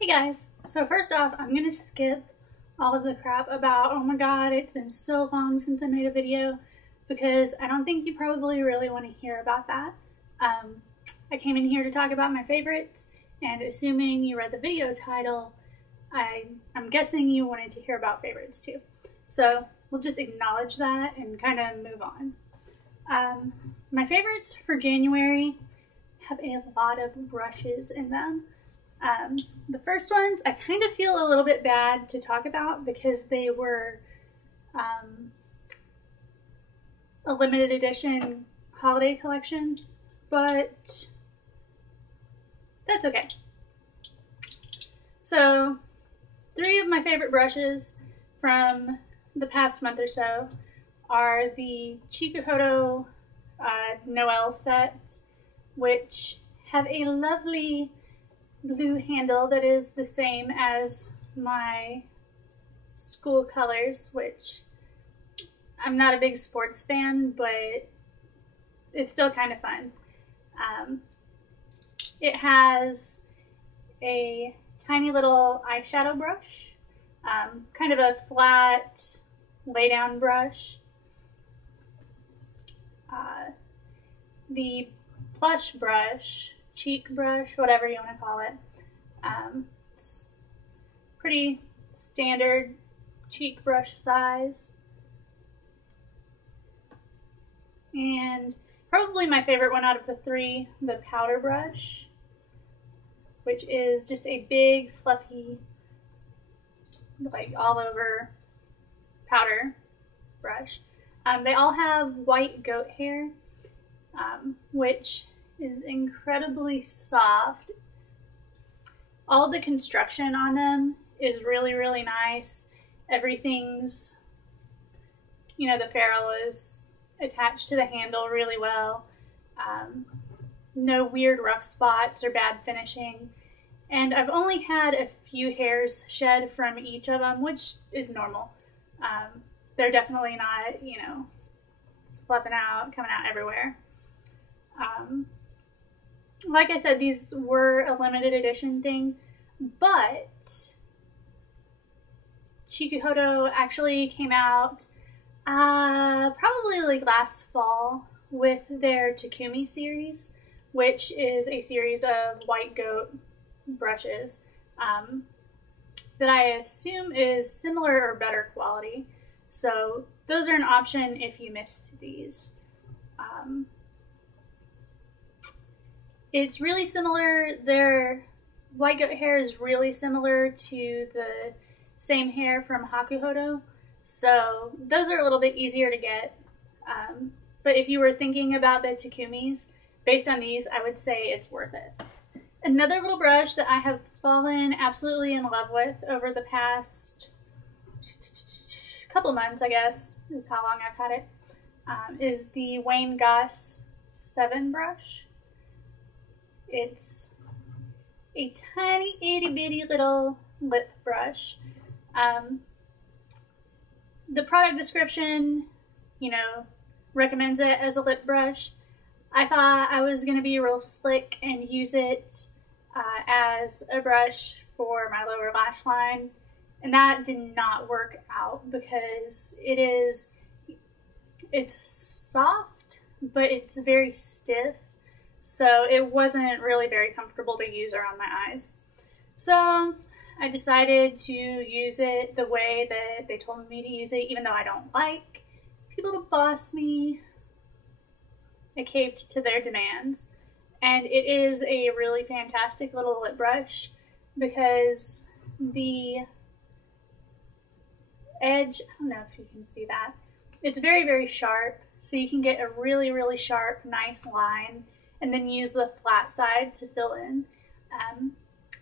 Hey guys, so first off, I'm gonna skip all of the crap about, oh my god, it's been so long since I made a video, because I don't think you probably really want to hear about that. I came in here to talk about my favorites, and assuming you read the video title, I'm guessing you wanted to hear about favorites too. So we'll just acknowledge that and kind of move on. My favorites for January have a lot of brushes in them. The first ones I kind of feel a little bit bad to talk about because they were a limited edition holiday collection, but that's okay. So, three of my favorite brushes from the past month or so are the Hoto Noel set, which have a lovely blue handle that is the same as my school colors, which I'm not a big sports fan, but it's still kind of fun. It has a tiny little eyeshadow brush, kind of a flat lay down brush. The blush brush, cheek brush, whatever you want to call it. It's pretty standard cheek brush size. And probably my favorite one out of the three, the powder brush, which is just a big, fluffy, like all over powder brush. They all have white goat hair, which is incredibly soft. All the construction on them is really, really nice. Everything's, the ferrule is attached to the handle really well. No weird rough spots or bad finishing. And I've only had a few hairs shed from each of them, which is normal. They're definitely not, fluffing out, coming out everywhere. Like I said, these were a limited edition thing, but Hoto actually came out probably like last fall with their Takumi series, which is a series of white goat brushes that I assume is similar or better quality. So those are an option if you missed these. It's really similar. Their white goat hair is really similar to the same hair from Hoto. So those are a little bit easier to get. But if you were thinking about the Takumis, based on these, I would say it's worth it. Another little brush that I have fallen absolutely in love with over the past couple months, I guess, is how long I've had it, is the Wayne Goss 7 brush. It's a tiny itty bitty little lip brush. The product description, recommends it as a lip brush. I thought I was going to be real slick and use it as a brush for my lower lash line, and that did not work out because it's soft, but it's very stiff. So it wasn't really very comfortable to use around my eyes. So I decided to use it the way that they told me to use it, even though I don't like people to boss me. I caved to their demands. And it is a really fantastic little lip brush because the edge, I don't know if you can see that, it's very, very sharp. So you can get a really, really sharp, nice line and then use the flat side to fill in.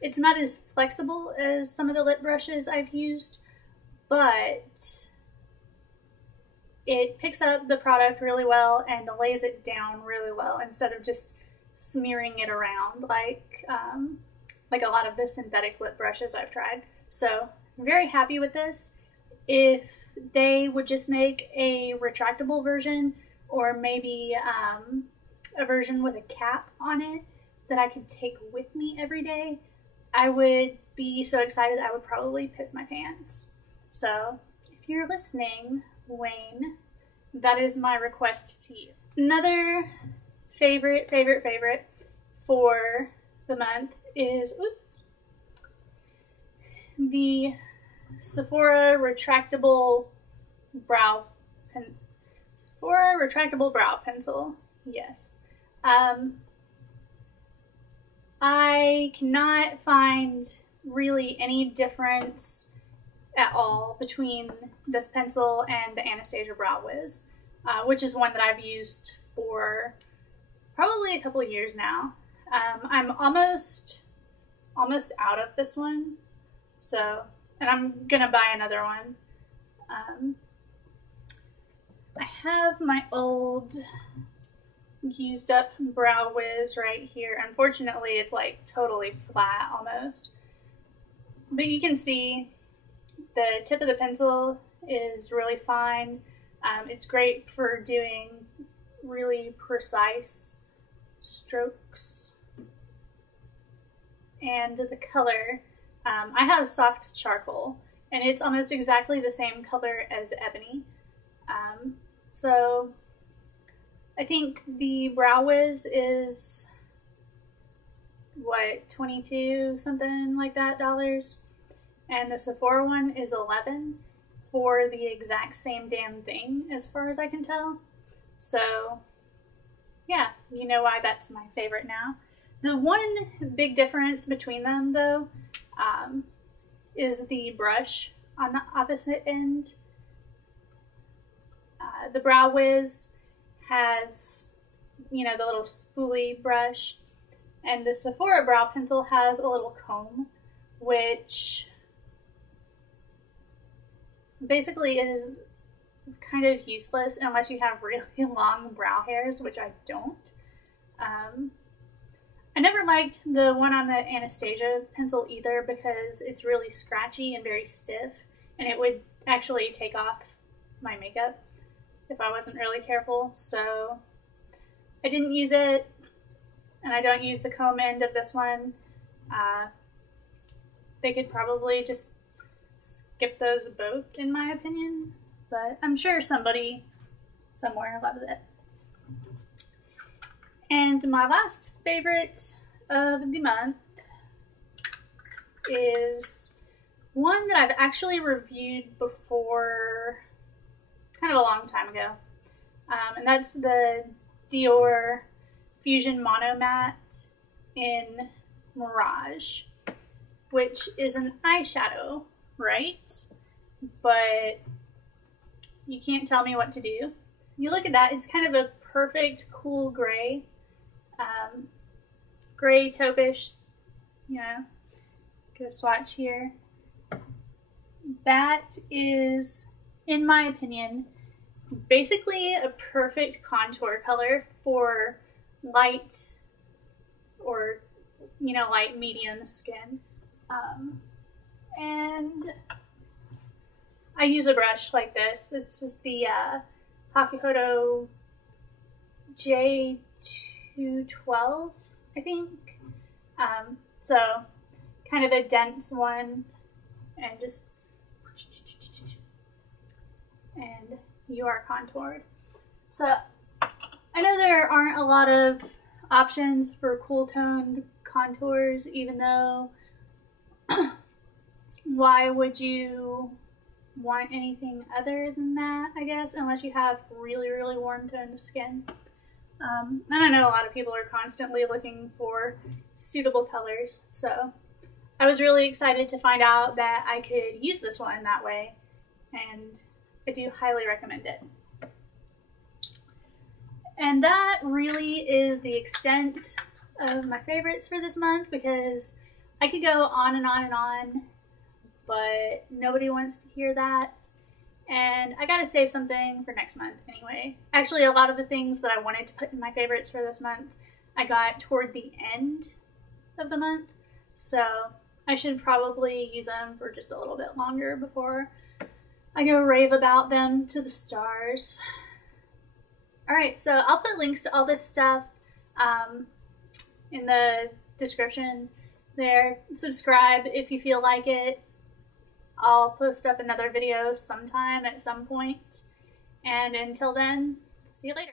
It's not as flexible as some of the lip brushes I've used, but it picks up the product really well and lays it down really well instead of just smearing it around like a lot of the synthetic lip brushes I've tried. So I'm very happy with this. If they would just make a retractable version or maybe a version with a cap on it that I could take with me every day, I would be so excited I would probably piss my pants. So if you're listening, Wayne, that is my request to you. Another favorite for the month is, the Sephora retractable brow pencil. Yes. I cannot find really any difference at all between this pencil and the Anastasia Brow Wiz, which is one that I've used for probably a couple of years now. I'm almost out of this one, so, and I'm gonna buy another one. I have my old used up Brow Wiz right here. Unfortunately, it's like totally flat almost. But you can see the tip of the pencil is really fine. It's great for doing really precise strokes. And the color, I have soft charcoal, and it's almost exactly the same color as ebony. So I think the Brow Wiz is, what, 22 something like that dollars, and the Sephora one is 11 for the exact same damn thing, as far as I can tell. So yeah, you know why that's my favorite now. The one big difference between them, though, is the brush on the opposite end. The Brow Wiz has, you know, the little spoolie brush, and the Sephora brow pencil has a little comb, which basically is kind of useless unless you have really long brow hairs, which I don't. I never liked the one on the Anastasia pencil either because it's really scratchy and very stiff, and it would actually take off my makeup if I wasn't really careful, so I didn't use it, and I don't use the comb end of this one. They could probably just skip those both, in my opinion, but I'm sure somebody somewhere loves it. And my last favorite of the month is one that I've actually reviewed before, kind of a long time ago, and that's the Dior Fusion Mono Matte in Mirage, which is an eyeshadow, right? But you can't tell me what to do. You look at that, it's kind of a perfect cool gray, gray taupish, you know, get a swatch here. That is, in my opinion, basically a perfect contour color for light or, you know, light medium skin. And I use a brush like this. This is the Hoto J212, I think. So kind of a dense one, and just, and you are contoured. So I know there aren't a lot of options for cool toned contours, even though why would you want anything other than that, I guess, unless you have really, really warm toned skin. And I know a lot of people are constantly looking for suitable colors, so I was really excited to find out that I could use this one that way, and I do highly recommend it. And that really is the extent of my favorites for this month, because I could go on and on and on, but nobody wants to hear that. And I gotta save something for next month anyway. Actually, a lot of the things that I wanted to put in my favorites for this month, I got toward the end of the month. So I should probably use them for just a little bit longer before I go rave about them to the stars. Alright, so I'll put links to all this stuff in the description there. Subscribe if you feel like it. I'll post up another video sometime at some point. And until then, see you later.